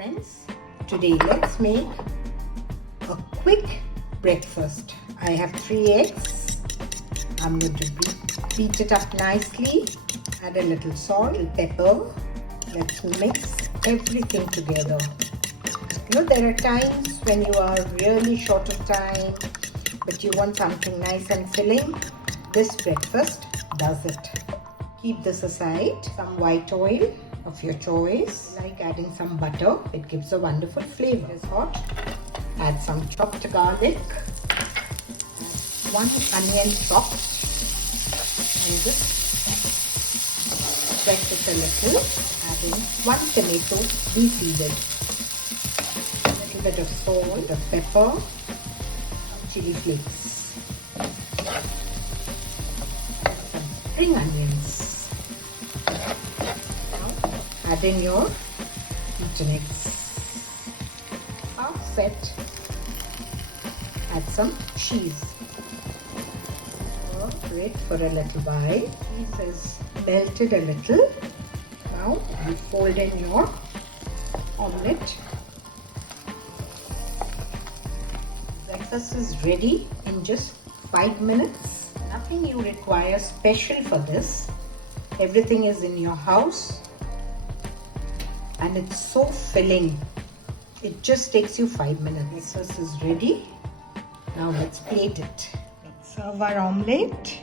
friends, today let's make a quick breakfast. I have 3 eggs. I'm going to beat it up nicely, add a little salt, pepper. Let's mix everything together. There are times when you are really short of time but you want something nice and filling. This breakfast does it. Keep this aside. Some white oil of your choice. I like adding some butter. It gives a wonderful flavor. It's hot. Add some chopped garlic. Add 1 onion chopped. And just spread it a little. Adding 1 tomato de-seeded. A little bit of salt, of pepper, some chili flakes. Some spring onions. Add in your beaten eggs. Half set. Add some cheese. Stir it for a little while. Cheese is melted a little. Now you fold in your omelette. Breakfast is ready in just 5 minutes. Nothing you require special for this. Everything is in your house. And it's so filling. It just takes you 5 minutes. Breakfast is ready. Now let's plate it. Let's serve our omelette.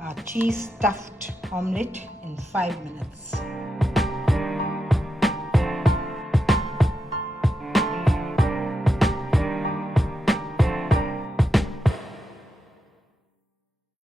Our cheese stuffed omelette in 5 minutes.